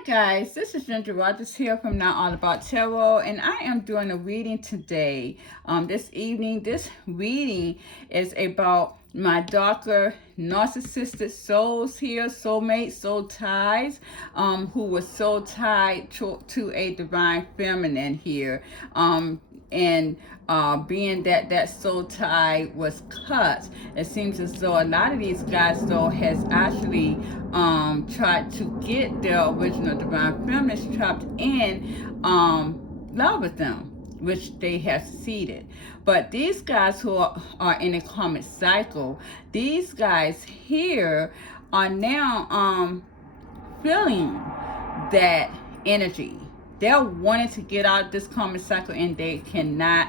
Hi guys, this is Ginger Rogers here from Not All About Tarot, and I am doing a reading today. This evening, this reading is about my darker narcissistic souls here, soulmates, soul ties, who were so tied to a divine feminine here. And being that that soul tie was cut, it seems as though a lot of these guys though has actually tried to get their original divine feminines trapped in love with them, which they have succeeded. But these guys who are in a karmic cycle, these guys here are now feeling that energy. They're wanting to get out of this karmic cycle and they cannot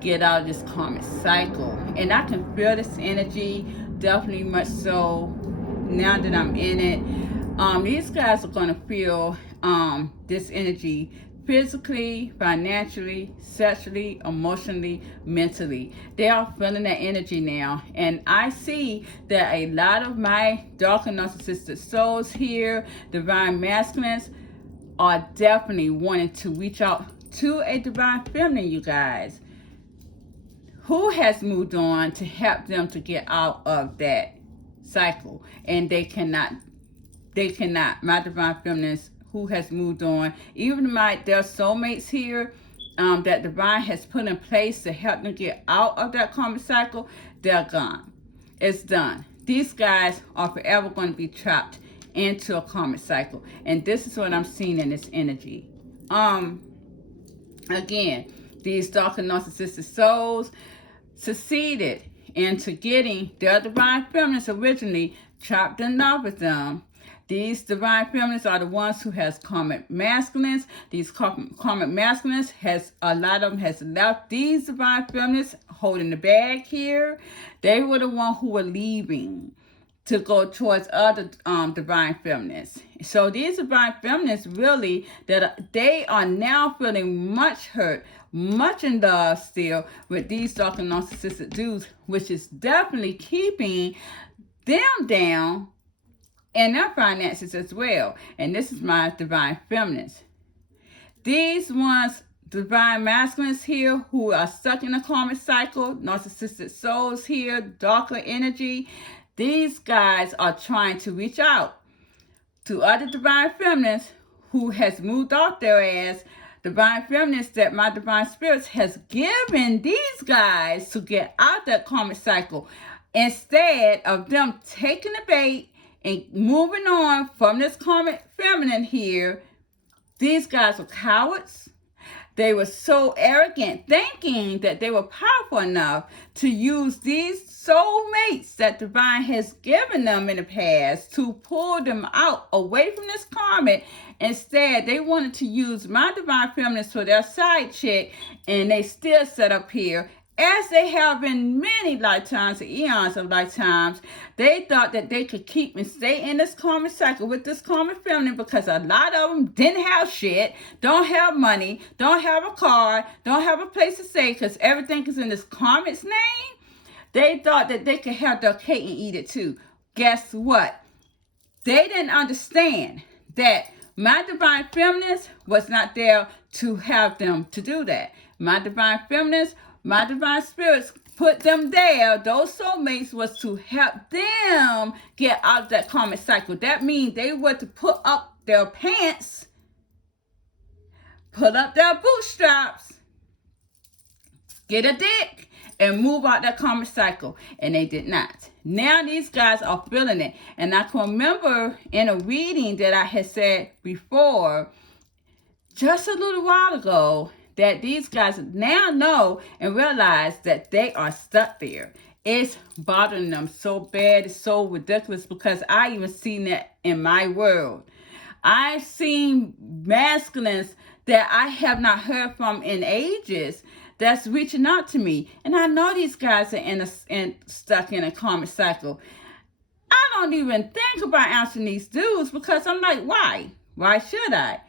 get out of this karmic cycle. And I can feel this energy, definitely much so now that I'm in it. These guys are going to feel this energy physically, financially, sexually, emotionally, mentally. They are feeling that energy now. And I see that a lot of my dark and narcissistic souls here, divine masculines, are definitely wanting to reach out to a divine feminine, you guys, who has moved on to help them to get out of that cycle. And they cannot. My divine feminines who has moved on, even their soulmates here, that divine has put in place to help them get out of that karmic cycle, they're gone. It's done. These guys are forever going to be trapped into a karmic cycle. And this is what I'm seeing in this energy. Again, these dark and narcissistic souls succeeded into getting their divine feminines originally trapped in love with them. These divine feminines are the ones who has karmic masculines. These karmic masculines, a lot of them has left these divine feminines holding the bag here. They were the ones who were leaving to go towards other divine feminines. So these divine feminines really, that they are now feeling much hurt, much in love still with these dark and narcissistic dudes, which is definitely keeping them down and their finances as well. And this is my divine feminines. These ones, divine masculines here, who are stuck in a karmic cycle, narcissistic souls here, darker energy, these guys are trying to reach out to other divine feminines who has moved off their ass, divine feminines that my divine spirits has given these guys to get out that karmic cycle. Instead of them taking the bait and moving on from this karmic feminine here, these guys were cowards. They were so arrogant, thinking that they were powerful enough to use these soulmates that divine has given them in the past to pull them out away from this karmic. Instead, they wanted to use my divine feminines for their side chick, and they still set up here, as they have in many lifetimes, eons of lifetimes. They thought that they could keep and stay in this karmic cycle with this karmic feminine because a lot of them didn't have shit, don't have money, don't have a car, don't have a place to stay because everything is in this karmic's name. They thought that they could have their cake and eat it too. Guess what? They didn't understand that my divine feminines was not there to have them to do that. My divine feminines, my divine spirits put them there. Those soulmates was to help them get out of that karmic cycle. That means they were to put up their pants, put up their bootstraps, get a dick, and move out that karmic cycle. And they did not. Now these guys are feeling it. And I can remember in a reading that I had said before, just a little while ago, that these guys now know and realize that they are stuck there. It's bothering them so bad. It's so ridiculous because I even seen that in my world. I've seen masculines that I have not heard from in ages that's reaching out to me. And I know these guys are stuck in a karmic cycle. I don't even think about answering these dudes because I'm like, why? Why should I?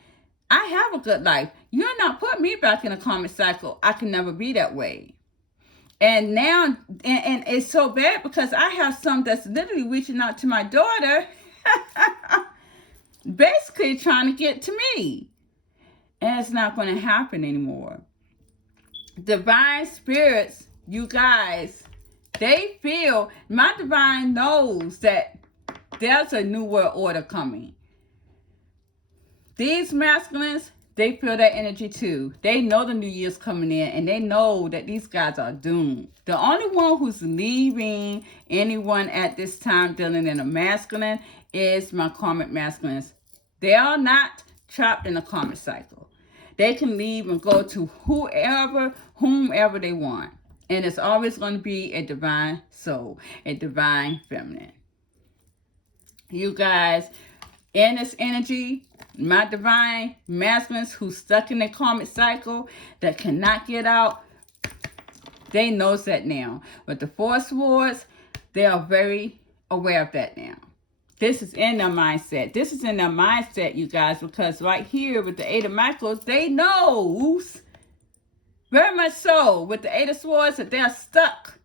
I have a good life. You're not putting me back in a karmic cycle. I can never be that way. And now, and it's so bad because I have some that's literally reaching out to my daughter basically trying to get to me. And it's not going to happen anymore. Divine spirits, you guys, they feel, my divine knows that there's a new world order coming. These masculines, they feel that energy too. They know the new year's coming in, and they know that these guys are doomed. The only one who's leaving anyone at this time dealing in a masculine is my karmic masculines. They are not trapped in a karmic cycle. They can leave and go to whomever they want. And it's always going to be a divine soul, a divine feminine. You guys, in this energy, my divine masculines who's stuck in their karmic cycle that cannot get out, they knows that now. With the Four Swords, they are very aware of that now. This is in their mindset. This is in their mindset, you guys, because right here with the Eight of Michaels, they knows, very much so, with the Eight of Swords, that they're stuck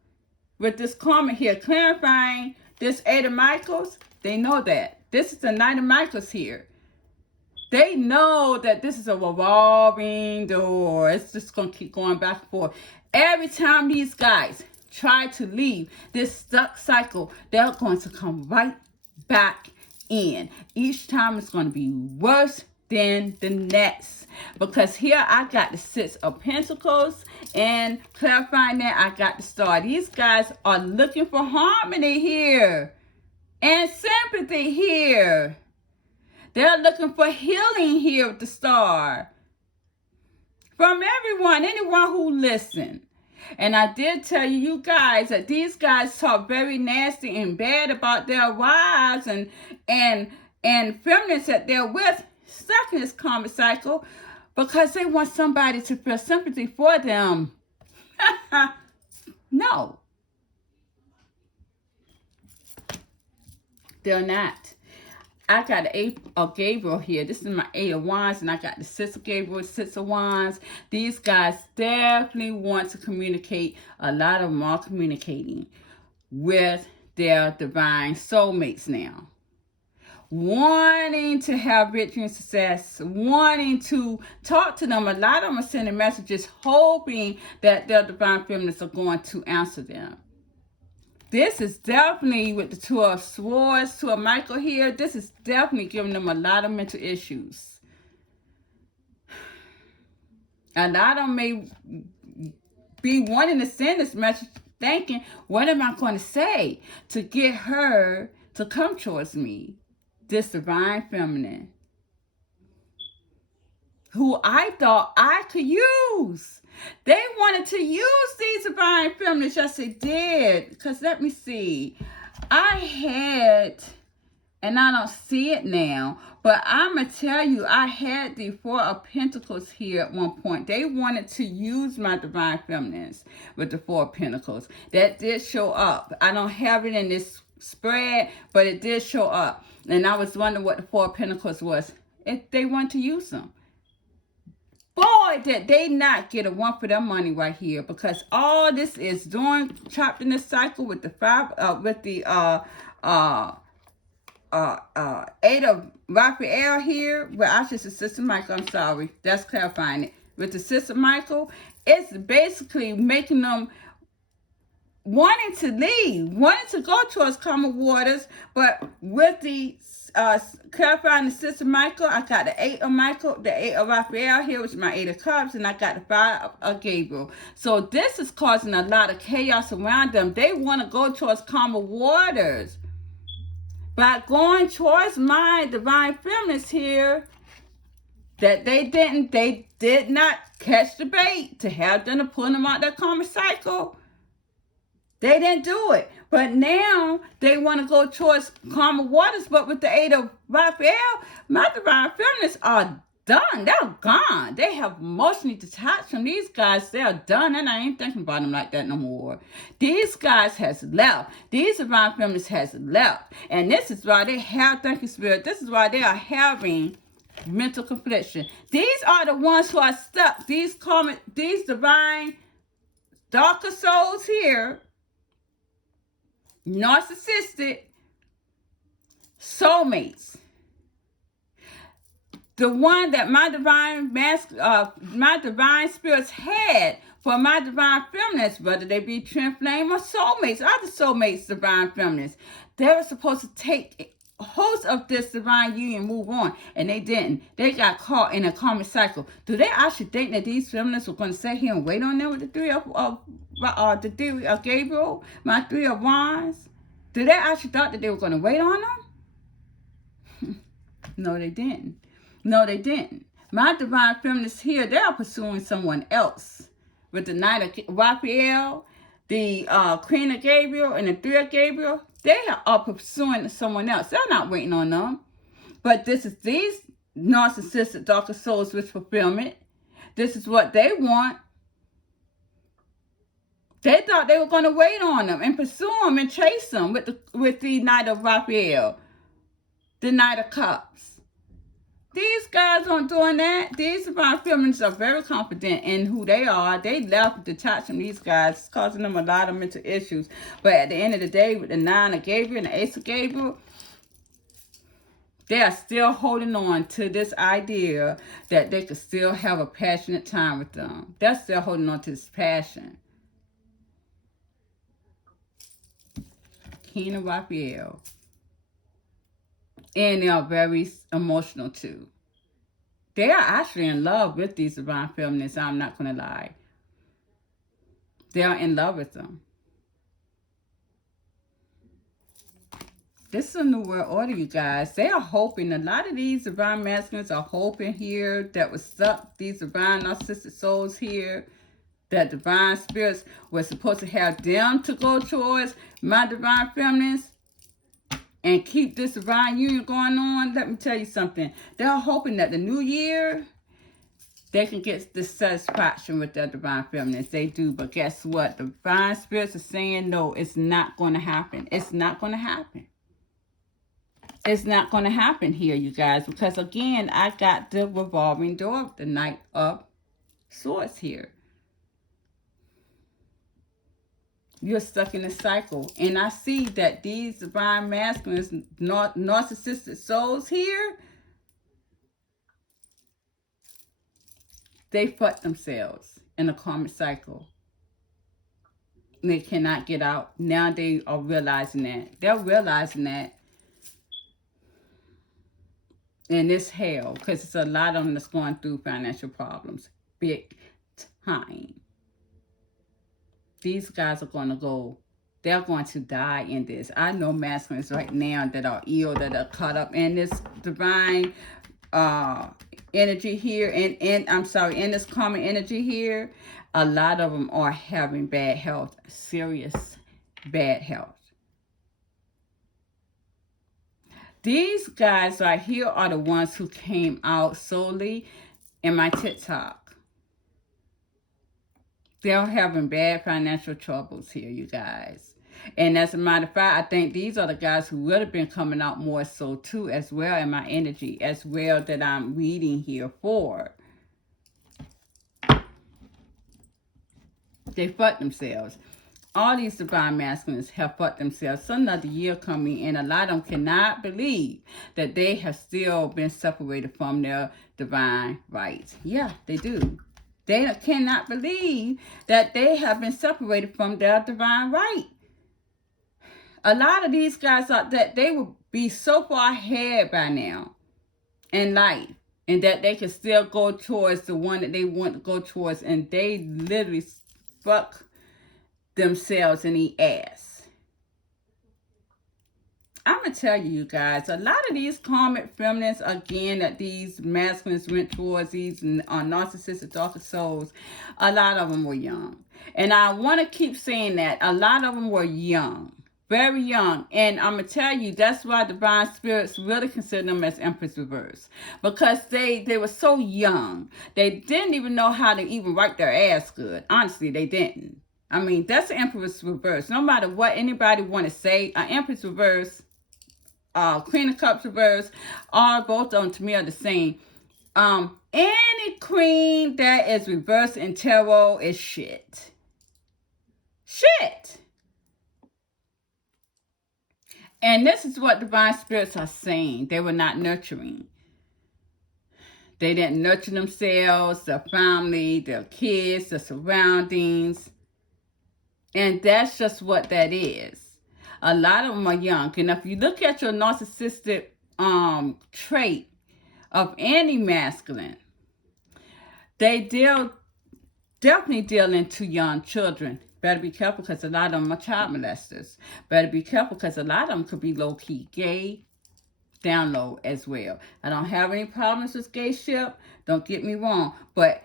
with this karma here. Clarifying this Eight of Michaels, they know that. This is the Knight of Michaels here. They know that this is a revolving door. It's just going to keep going back and forth. Every time these guys try to leave this stuck cycle, they're going to come right back in. Each time it's going to be worse than the next. Because here I got the Six of Pentacles, and clarifying that, I got the Star. These guys are looking for harmony here and sympathy here. They're looking for healing here with the Star. From everyone, anyone who listens. And I did tell you, you guys, that these guys talk very nasty and bad about their wives and feminists that they're with, stuck in this karmic cycle, because they want somebody to feel sympathy for them. No. They're not. I got the Eight of Gabriel here. This is my Eight of Wands, and I got the Six of Gabriel, Six of Wands. These guys definitely want to communicate. A lot of them are communicating with their divine soulmates now. Wanting to have victory and success, wanting to talk to them. A lot of them are sending messages hoping that their divine feminines are going to answer them. This is definitely with the Two of Swords, Two of Michael here. This is definitely giving them a lot of mental issues. A lot of them may be wanting to send this message thinking, what am I going to say to get her to come towards me? This divine feminine, who I thought I could use. They wanted to use these divine feminines. Yes, they did. Because let me see. I had, and I don't see it now, but I'm going to tell you, I had the Four of Pentacles here at one point. They wanted to use my divine feminines with the Four of Pentacles. That did show up. I don't have it in this spread, but it did show up. And I was wondering what the Four of Pentacles was. If they want to use them. Boy, did they not get a one for their money right here, because all this is doing, chopped in this cycle with the Eight of Raphael here, well, I should say Sister Michael, I'm sorry, that's clarifying it. With the Sister Michael, it's basically making them wanting to leave, wanting to go towards common waters, but with the clarifying the Sister Michael, I got the Eight of Michael, the Eight of Raphael here, which is my Eight of Cups, and I got the Five of Gabriel. So this is causing a lot of chaos around them. They want to go towards common waters. By going towards my divine feminines here, that they did not catch the bait to have them to pull them out that karmic cycle. They didn't do it. But now they want to go towards calmer waters. But with the Eight of Raphael, my divine feminists are done. They're gone. They have emotionally detached from these guys. They're done. And I ain't thinking about them like that no more. These guys has left. These divine feminists has left. And this is why they have, thank you, Spirit, this is why they are having mental confliction. These are the ones who are stuck. These divine darker souls here, narcissistic soulmates. the one that my divine spirits had for my divine feminines, whether they be twin flame or soulmates, other soulmates, divine feminines, they were supposed to take hold of this divine union, move on, and they didn't. They got caught in a karmic cycle. Do they actually think that these feminists were going to sit here and wait on them with the three of Gabriel, my three of wands? Do they actually thought that they were going to wait on them? No, they didn't. No, they didn't. My divine feminists here, they are pursuing someone else. With the Knight of Raphael, the Queen of Gabriel, and the Three of Gabriel, they are pursuing someone else. They're not waiting on them. But this is these narcissistic darker souls with fulfillment. This is what they want. They thought they were going to wait on them and pursue them and chase them with the Knight of Raphael, the Knight of Cups. These guys aren't doing that. These divine feminines are very confident in who they are. They left detachment. These guys. It's causing them a lot of mental issues. But at the end of the day, with the Nine of Gabriel and the Ace of Gabriel, they are still holding on to this idea that they could still have a passionate time with them. They're still holding on to this passion. King of Raphael. And they are very emotional too. They are actually in love with these divine feminists. I'm not going to lie. They are in love with them. This is a new world order, you guys. They are hoping. A lot of these divine masculines are hoping here that was stuck. These divine narcissistic souls here. That divine spirits were supposed to have them to go towards my divine feminines. And keep this divine union going on. Let me tell you something. They're hoping that the new year, they can get this satisfaction with their divine feminines. They do. But guess what? The divine spirits are saying, no, it's not going to happen. It's not going to happen. It's not going to happen here, you guys. Because, again, I got the revolving door, the Knight of Swords here. You're stuck in a cycle. And I see that these divine masculines, narcissistic souls here, they fuck themselves in a karmic cycle. They cannot get out. Now they are realizing that. They're realizing that. And it's hell. Because it's a lot of them that's going through financial problems. Big time. These guys are going to go, they're going to die in this. I know masculines right now that are ill, that are caught up in this divine energy here. And I'm sorry, in this karmic energy here. A lot of them are having bad health, serious bad health. These guys right here are the ones who came out solely in my TikTok. They're having bad financial troubles here, you guys. And as a matter of fact, I think these are the guys who would have been coming out more so too, as well in my energy, as well that I'm reading here for. They fucked themselves. All these divine masculines have fucked themselves. So another year coming, and a lot of them cannot believe that they have still been separated from their divine rights. Yeah, they do. They cannot believe that they have been separated from their divine right. A lot of these guys thought that they would be so far ahead by now in life. And that they could still go towards the one that they want to go towards. And they literally fuck themselves in the ass. I'm going to tell you guys, a lot of these karmic feminines, again, that these masculines went towards, these narcissistic darker souls, a lot of them were young. And I want to keep saying that. A lot of them were young, very young. And I'm going to tell you, that's why divine spirits really consider them as Empress Reverse. Because they were so young. They didn't even know how to even wipe their ass good. Honestly, they didn't. I mean, that's an Empress Reverse. No matter what anybody want to say, an Empress Reverse, Queen of Cups Reverse, both of them to me are the same. Any queen that is reversed in tarot is shit. Shit. And this is what divine spirits are saying. They were not nurturing. They didn't nurture themselves, their family, their kids, their surroundings. And that's just what that is. A lot of them are young. And if you look at your narcissistic trait of any masculine, they definitely deal into young children. Better be careful because a lot of them are child molesters. Better be careful because a lot of them could be low-key gay, down low as well. I don't have any problems with gayship. Don't get me wrong. But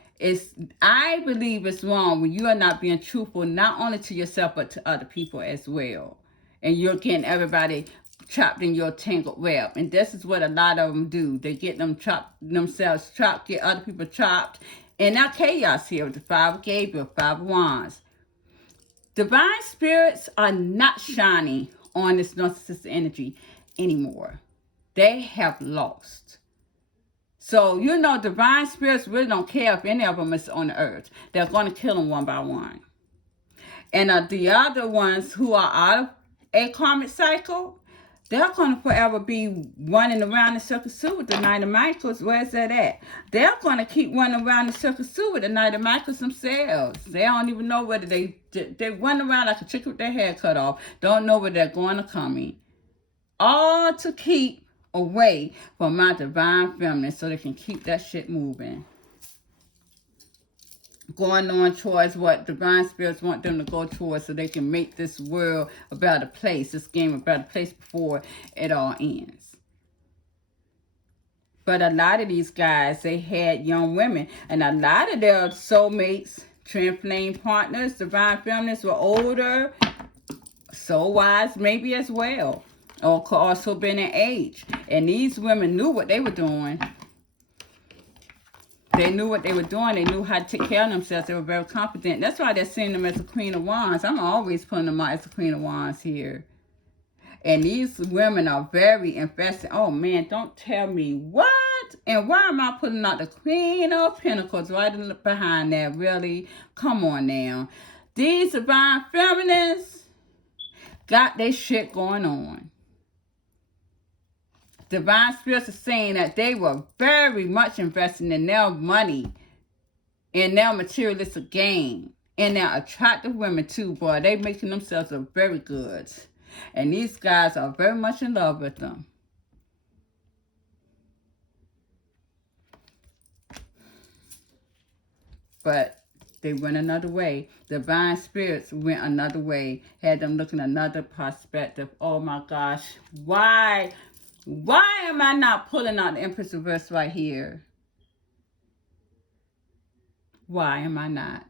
I believe it's wrong when you are not being truthful, not only to yourself, but to other people as well. And you're getting everybody trapped in your tangled web. And this is what a lot of them do. They get themselves trapped, get other people trapped. And now chaos here with the Five of Gabriel, Five of Wands. Divine spirits are not shining on this narcissistic energy anymore. They have lost. So, divine spirits really don't care if any of them is on the earth. They're going to kill them one by one. And the other ones who are out of a karmic cycle, they're going to forever be running around the circus suit with the Knight of Michaels. Where's that at? They're going to keep running around the circus suit with the Knight of Michaels themselves. They don't even know whether they run around like a chicken with their hair cut off. Don't know where they're going to come in. All to keep away from my divine feminine so they can keep that shit moving. Going on towards what divine spirits want them to go towards so they can make this world a better place, this game a better place before it all ends. But a lot of these guys, they had young women, and a lot of their soulmates, twin flame partners, divine feminists were older, soul-wise maybe as well, or could also been in age. And these women knew what they were doing. They knew what they were doing. They knew how to take care of themselves. They were very confident. That's why they're seeing them as the Queen of Wands. I'm always putting them out as the Queen of Wands here. And these women are very invested. Oh, man, don't tell me what. And why am I putting out the Queen of Pentacles right behind that? Really? Come on now. These divine feminists got their shit going on. Divine spirits are saying that they were very much investing in their money, in their materialistic gain, and their attractive women too, boy. They making themselves look very good. And these guys are very much in love with them. But they went another way. Divine spirits went another way. Had them looking another perspective. Oh my gosh. Why am I not pulling out the Empress reverse right here? Why am I not?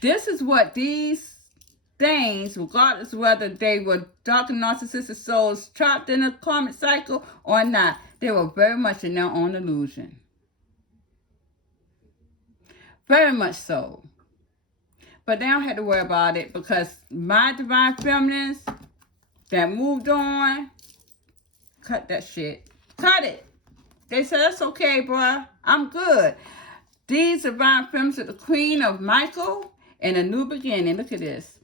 This is what these things, regardless of whether they were dark and narcissistic souls trapped in a karmic cycle or not, they were very much in their own illusion. Very much so. But they don't have to worry about it because my divine feminists that moved on, cut that shit. Cut it. They said, that's okay, bruh. I'm good. These divine feminists are the Queen of Michael and a new beginning. Look at this.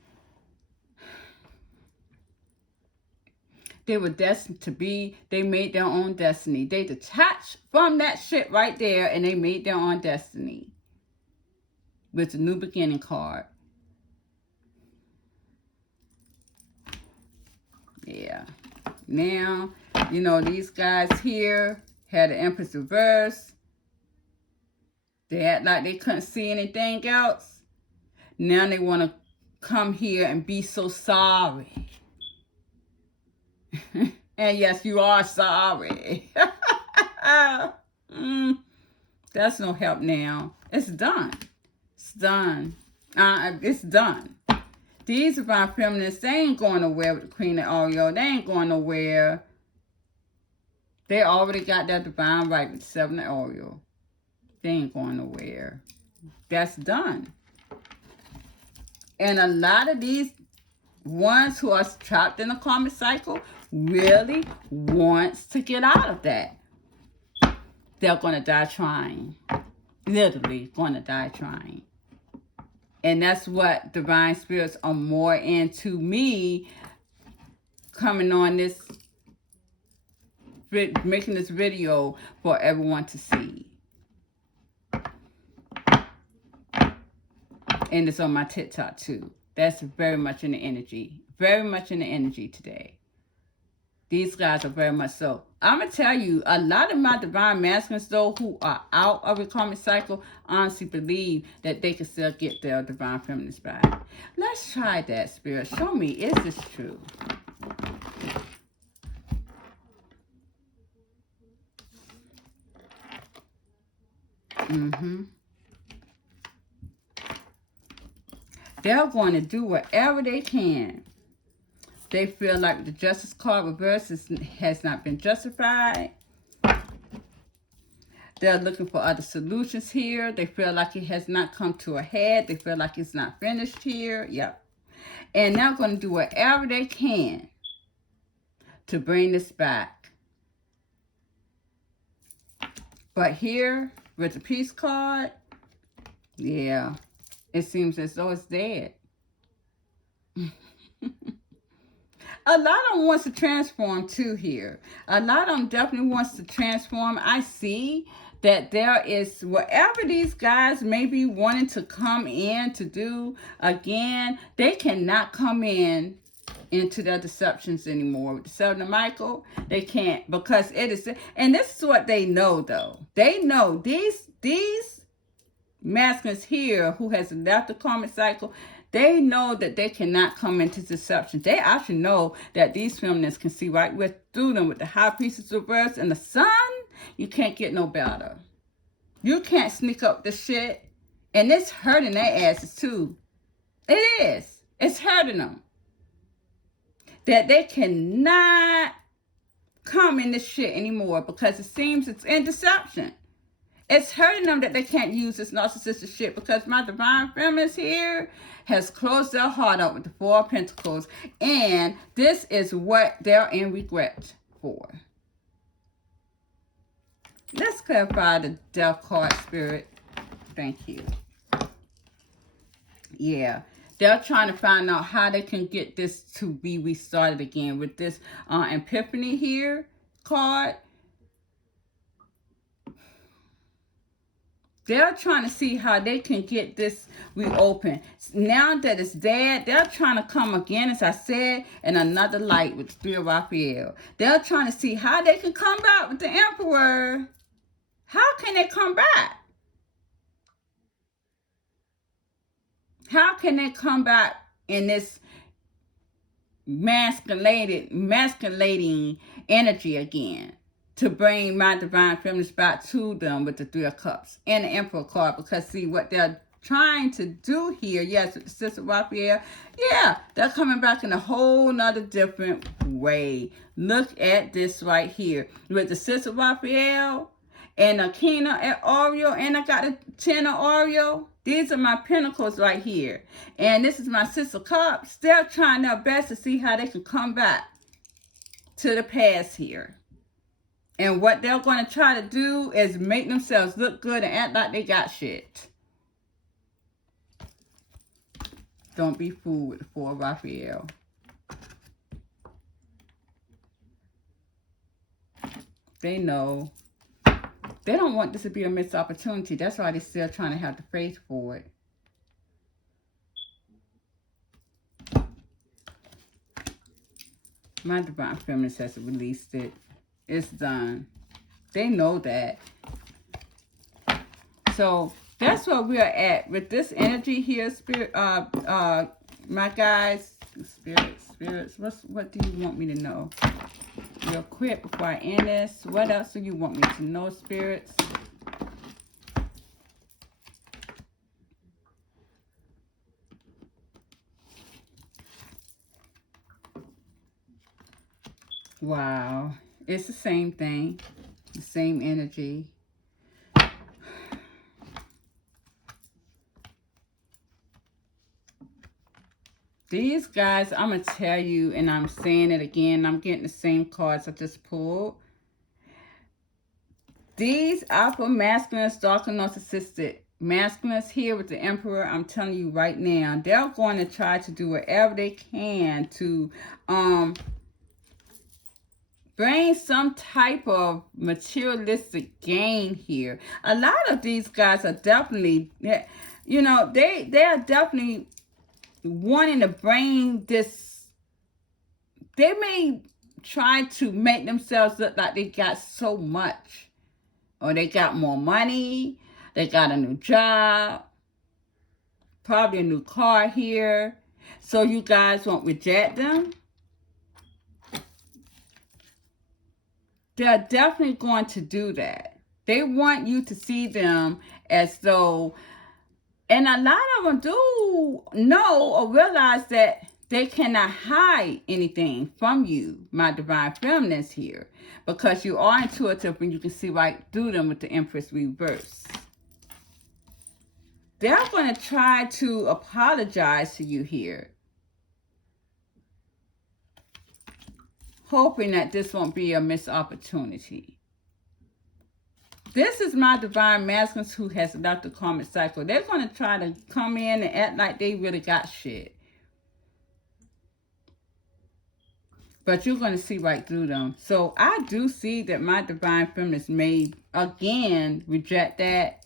They were destined to be, they made their own destiny. They detached from that shit right there and they made their own destiny. With the new beginning card. Yeah. Now, these guys here had the Empress reverse. They act like they couldn't see anything else. Now they want to come here and be so sorry. And yes, you are sorry. That's no help now. It's done. It's done. It's done. These divine feminists, they ain't going nowhere with the Queen of Oreo. They ain't going nowhere. They already got that divine right with 7 of Oreo. They ain't going nowhere. That's done. And a lot of these ones who are trapped in a karmic cycle really wants to get out of that. They're going to die trying. Literally going to die trying. And that's what divine spirits are more into me coming on this, making this video for everyone to see. And it's on my TikTok too. That's very much in the energy. Very much in the energy today. These guys are very much so. I'm going to tell you, a lot of my divine masculines, though, who are out of a karmic cycle, honestly believe that they can still get their divine feminines back. Let's try that, Spirit. Show me, is this true? They're going to do whatever they can. They feel like the justice card reverse has not been justified. They're looking for other solutions here. They feel like it has not come to a head. They feel like it's not finished here. Yep. And they're going to do whatever they can to bring this back. But here, with the peace card, yeah, it seems as though it's dead. A lot of them wants to transform too here. A lot of them definitely wants to transform. I see that there is, whatever these guys may be wanting to come in to do, again, they cannot come into their deceptions anymore. With the Seven of Michael, they can't, because it is, and this is what they know though. They know these masculines here who has left the karmic cycle, they know that they cannot come into deception. They actually know that these feminists can see right through them with the High Priestess reverse and the Sun. You can't get no better. You can't sneak up the shit. And it's hurting their asses too. It is. It's hurting them. That they cannot come in this shit anymore because it seems it's in deception. It's hurting them that they can't use this narcissistic shit because my divine feminist here has closed their heart up with the Four of Pentacles. And this is what they're in regret for. Let's clarify the Death card, Spirit. Thank you. Yeah. They're trying to find out how they can get this to be restarted again with this Epiphany here card. They're trying to see how they can get this reopened. Now that it's dead, they're trying to come again, as I said, in another light with the Three of Raphael. They're trying to see how they can come back with the Emperor. How can they come back? How can they come back in this masculating energy again? To bring my divine feminines back to them with the Three of Cups and the Emperor card. Because see, what they're trying to do here, yes, with the Sister Raphael, yeah, they're coming back in a whole nother different way. Look at this right here. With the Sister Raphael and the King of Oriole, and I got the Ten of Oriole. These are my pentacles right here. And this is my Sister Cups. They're trying their best to see how they can come back to the past here. And what they're going to try to do is make themselves look good and act like they got shit. Don't be fooled with the Four of Raphael. They know. They don't want this to be a missed opportunity. That's why they're still trying to have the faith for it. My divine feminist has released it. It's done. They know that. So that's where we are at with this energy here, Spirit. My guys, spirits. What do you want me to know? Real quick before I end this. What else do you want me to know, spirits? Wow. It's the same thing. The same energy. These guys, I'm going to tell you, and I'm saying it again, I'm getting the same cards I just pulled. These alpha masculines, dark and narcissistic masculines here with the Emperor, I'm telling you right now, they're going to try to do whatever they can to bring some type of materialistic gain here. A lot of these guys are definitely, you know, they are definitely wanting to bring this. They may try to make themselves look like they got so much, or they got more money, they got a new job, probably a new car here. So you guys won't reject them. They're definitely going to do that. They want you to see them as though, and a lot of them do know or realize that they cannot hide anything from you, my divine feminines here, because you are intuitive and you can see right through them with the Empress reverse. They're going to try to apologize to you here, hoping that this won't be a missed opportunity. This is my divine masculines who has left the karmic cycle. They're going to try to come in and act like they really got shit. But you're going to see right through them. So I do see that my divine feminines may, again, reject that.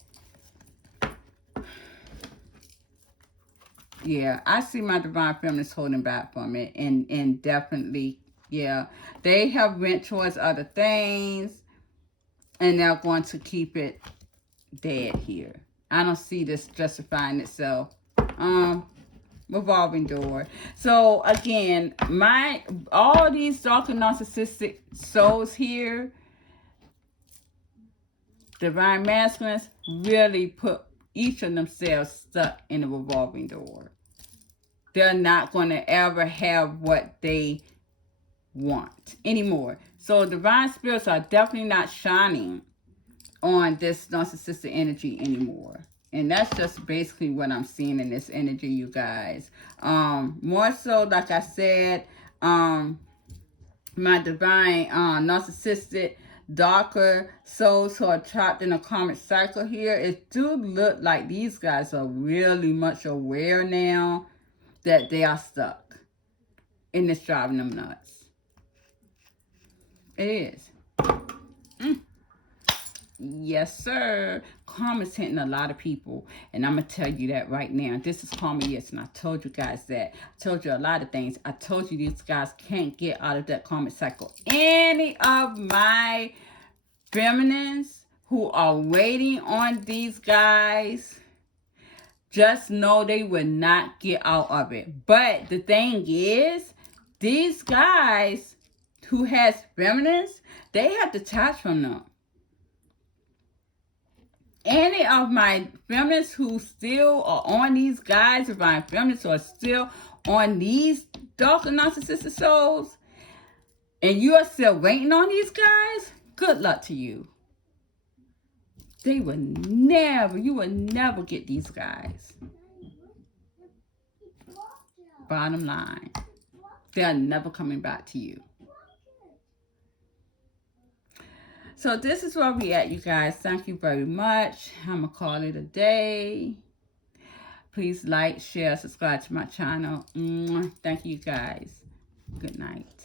Yeah, I see my divine feminines holding back from it. And definitely, yeah, they have went towards other things. And they're going to keep it dead here. I don't see this justifying itself. Revolving door. So again, all these dark and narcissistic souls here, divine masculines, really put each of themselves stuck in a revolving door. They're not going to ever have what they want anymore. So divine spirits are definitely not shining on this narcissistic energy anymore. And that's just basically what I'm seeing in this energy, you guys. More so, like I said, my divine narcissistic darker souls who are trapped in a karmic cycle here, it do look like these guys are really much aware now that they are stuck in this driving them nuts. It is. Yes, sir. Karma's hitting a lot of people. And I'm going to tell you that right now. This is karma, yes. And I told you guys that. I told you a lot of things. I told you these guys can't get out of that karmic cycle. Any of my feminines who are waiting on these guys, just know they will not get out of it. But the thing is, these guys who has feminines, they have detached from them. Any of my feminists who still are on these guys, divine feminists who are still on these dark and narcissistic souls, and you are still waiting on these guys, good luck to you. You will never get these guys. Bottom line, they're never coming back to you. So this is where we at, you guys. Thank you very much. I'm going to call it a day. Please like, share, subscribe to my channel. Thank you, guys. Good night.